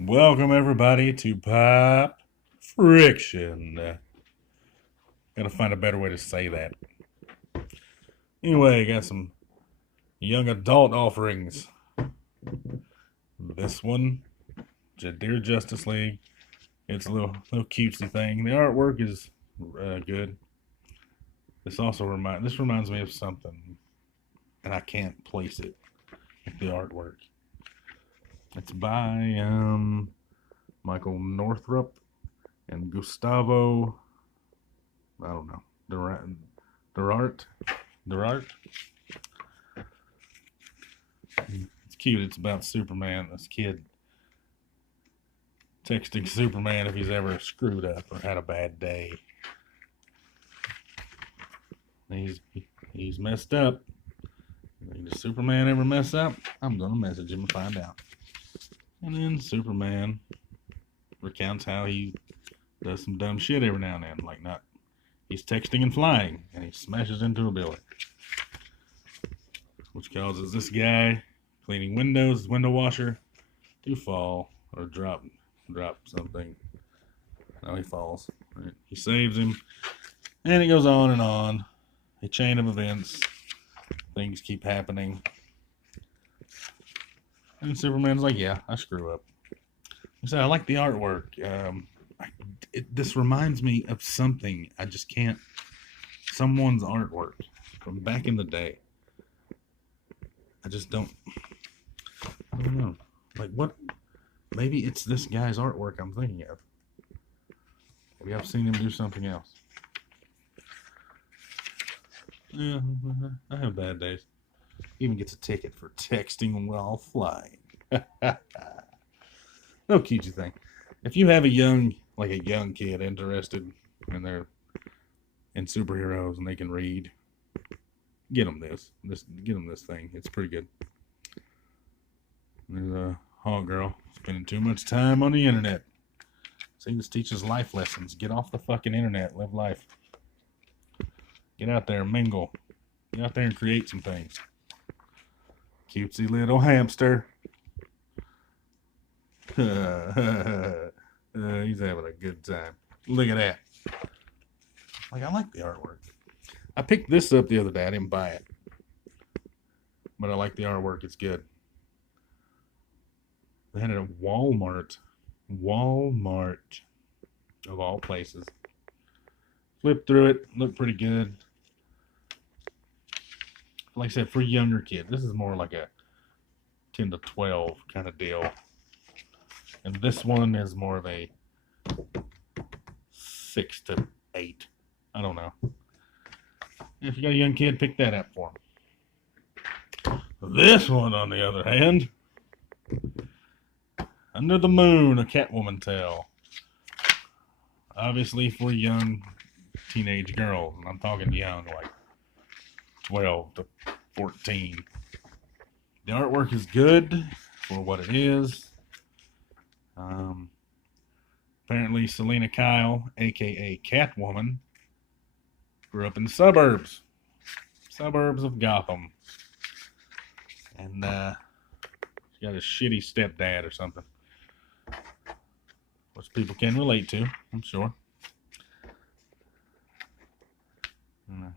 Welcome everybody to Pop Friction. Gotta find a better way to say that. Anyway, got some young adult offerings. This one, Dear Justice League. It's a little cutesy thing. The artwork is good. This reminds me of something, and I can't place it. The artwork. It's by Michael Northrup and Gustavo. I don't know. Durart. It's cute. It's about Superman. This kid texting Superman if he's ever screwed up or had a bad day. He's messed up. Does Superman ever mess up? I'm gonna message him and find out. And then Superman recounts how he does some dumb shit every now and then, like he's texting and flying, and he smashes into a building, which causes this guy cleaning windows, window washer, to fall or drop something. Now he falls. Right? He saves him, and it goes on and on. A chain of events. Things keep happening. And Superman's like, yeah, I screw up. He said, I like the artwork. This reminds me of something. I just can't. Someone's artwork from back in the day. I don't know. Like, what? Maybe it's this guy's artwork I'm thinking of. Maybe I've seen him do something else. Yeah, I have bad days. Even gets a ticket for texting while flying. No cutesy thing. If you have a young kid interested and they're in superheroes and they can read, get them this. Get them this thing. It's pretty good. There's a hot girl spending too much time on the internet. See, this teaches life lessons. Get off the fucking internet. Live life. Get out there and mingle. Get out there and create some things. Cutesy little hamster. He's having a good time. Look at that. Like, I like the artwork. I picked this up the other day. I didn't buy it. But I like the artwork. It's good. They had it at Walmart. Walmart. Of all places. Flipped through it. Looked pretty good. Like I said, for younger kids. This is more like a 10 to 12 kind of deal. And this one is more of a 6 to 8. I don't know. If you got a young kid, pick that up for them. This one, on the other hand, Under the Moon, a Catwoman tale. Obviously for young teenage girls. And I'm talking young, like 12 to 14. The artwork is good for what it is. Apparently Selena Kyle, aka Catwoman, grew up in the suburbs of Gotham, and she got a shitty stepdad or something, which people can relate to, I'm sure.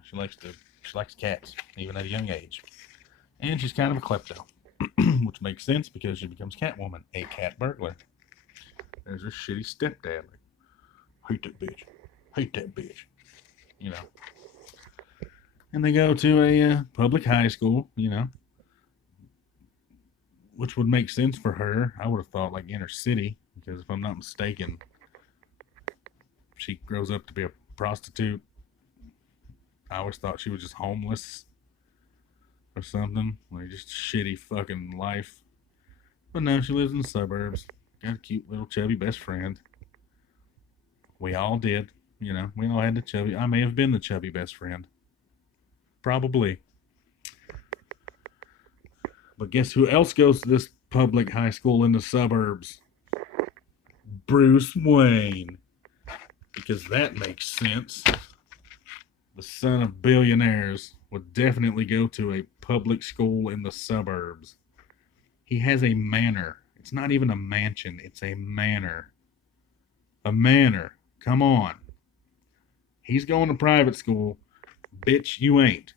She likes cats, even at a young age, and she's kind of a klepto, which makes sense because she becomes Catwoman, a cat burglar. There's her shitty stepdad. Like, hate that bitch, you know. And they go to a public high school, you know, which would make sense for her. I would have thought like inner city, because if I'm not mistaken, she grows up to be a prostitute. I always thought she was just homeless or something, like just shitty fucking life. But no, she lives in the suburbs. Got a cute little chubby best friend. We all did, you know. We all had the chubby. I may have been the chubby best friend. Probably. But guess who else goes to this public high school in the suburbs? Bruce Wayne. Because that makes sense. The son of billionaires would definitely go to a public school in the suburbs. He has a manor It's not even a mansion. It's a manor. A manor. Come on. He's going to private school. Bitch, you ain't.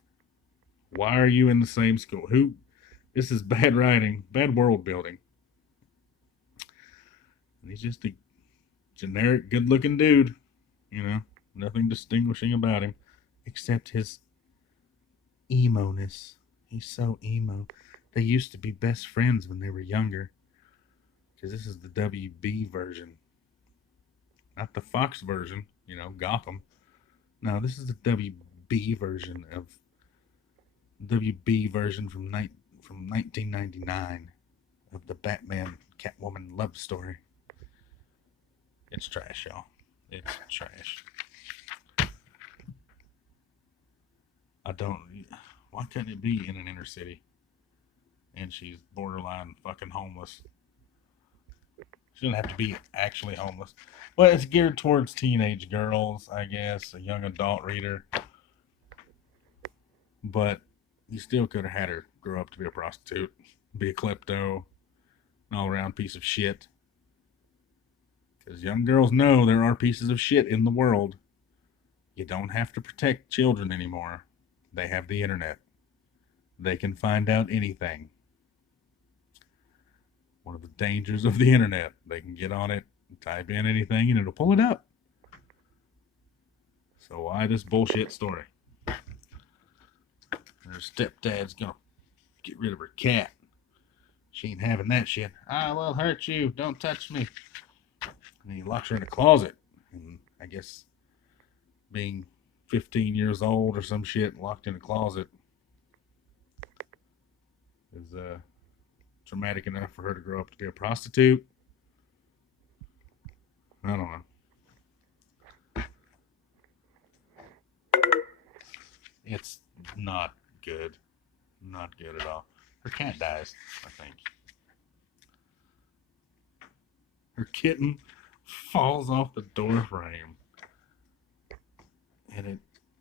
Why are you in the same school? Who? This is bad writing, bad world building. And he's just a generic, good-looking dude. You know, nothing distinguishing about him except his emo-ness. He's so emo. They used to be best friends when they were younger. Because this is the WB version. Not the Fox version, you know, Gotham. No, this is the WB version of from 1999 of the Batman Catwoman love story. It's trash, y'all. It's trash. Why couldn't it be in an inner city? And she's borderline fucking homeless. She doesn't have to be actually homeless. But it's geared towards teenage girls, I guess, a young adult reader. But you still could have had her grow up to be a prostitute, be a klepto, an all-around piece of shit. Because young girls know there are pieces of shit in the world. You don't have to protect children anymore. They have the internet. They can find out anything. One of the dangers of the internet. They can get on it, type in anything, and it'll pull it up. So why this bullshit story? Her stepdad's gonna get rid of her cat. She ain't having that shit. I will hurt you. Don't touch me. And he locks her in a closet. And I guess being 15 years old or some shit, locked in a closet, is traumatic enough for her to grow up to be a prostitute. I don't know. It's not good. Not good at all. Her cat dies, I think. Her kitten falls off the door frame. And it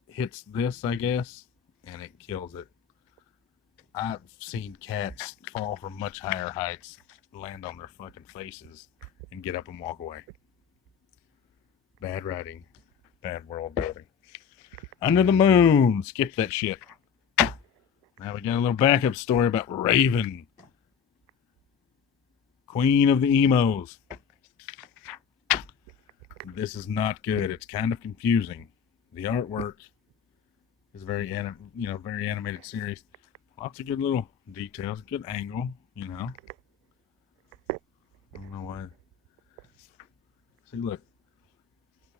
hits this, I guess, and it kills it. I've seen cats fall from much higher heights, land on their fucking faces, and get up and walk away. Bad writing. Bad world building. Under the Moon. Skip that shit. Now we got a little backup story about Raven. Queen of the emos. This is not good. It's kind of confusing. The artwork is very animated series. Lots of good little details, good angle, you know. I don't know why. See, look.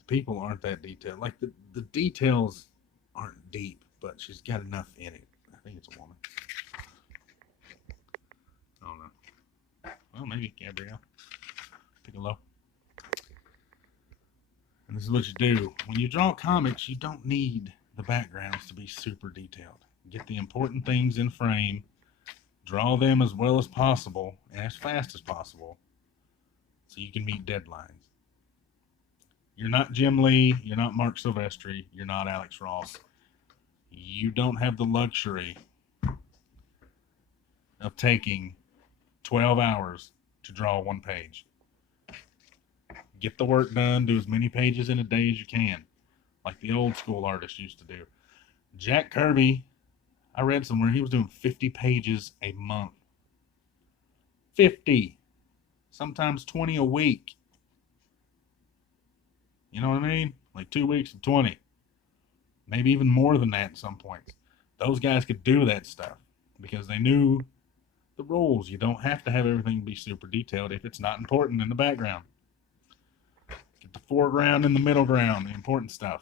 People aren't that detailed. Like, the details aren't deep, but she's got enough in it. I think it's a woman. I don't know. Well, maybe Gabrielle. Piccolo. And this is what you do. When you draw comics, you don't need the backgrounds to be super detailed. Get the important things in frame. Draw them as well as possible and as fast as possible so you can meet deadlines. You're not Jim Lee. You're not Mark Silvestri. You're not Alex Ross. You don't have the luxury of taking 12 hours to draw one page. Get the work done. Do as many pages in a day as you can, like the old school artists used to do. Jack Kirby, I read somewhere he was doing 50 pages a month. 50. Sometimes 20 a week. You know what I mean? Like 2 weeks of 20. Maybe even more than that at some points. Those guys could do that stuff because they knew the rules. You don't have to have everything be super detailed if it's not important in the background. Get the foreground and the middle ground, the important stuff.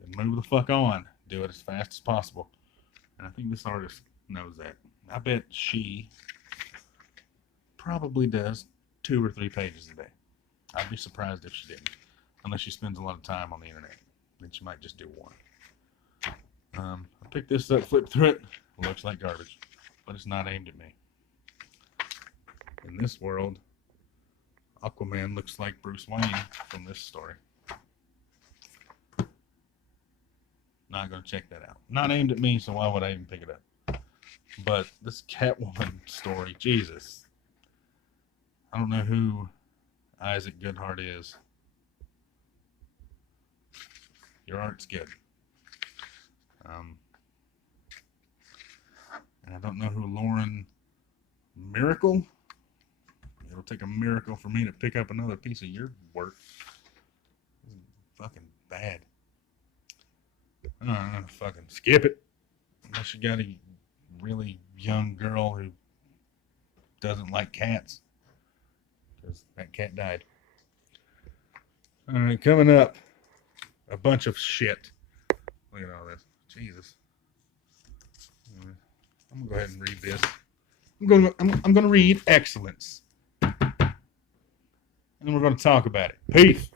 Then move the fuck on. Do it as fast as possible. And I think this artist knows that. I bet she probably does 2 or 3 pages a day. I'd be surprised if she didn't. Unless she spends a lot of time on the internet. Then she might just do one. I picked this up, flipped through it. Looks like garbage. But it's not aimed at me. In this world, Aquaman looks like Bruce Wayne from this story. Not going to check that out. Not aimed at me, so why would I even pick it up? But this Catwoman story, Jesus. I don't know who Isaac Goodhart is. Your art's good. And I don't know who Lauren Miracle. It'll take a miracle for me to pick up another piece of your work. Fucking bad. Fucking skip it. Unless you got a really young girl who doesn't like cats. Because that cat died. Alright, coming up. A bunch of shit. Look at all this. Jesus. I'm gonna go ahead and read this. I'm gonna read Excellence. And we're gonna talk about it. Peace.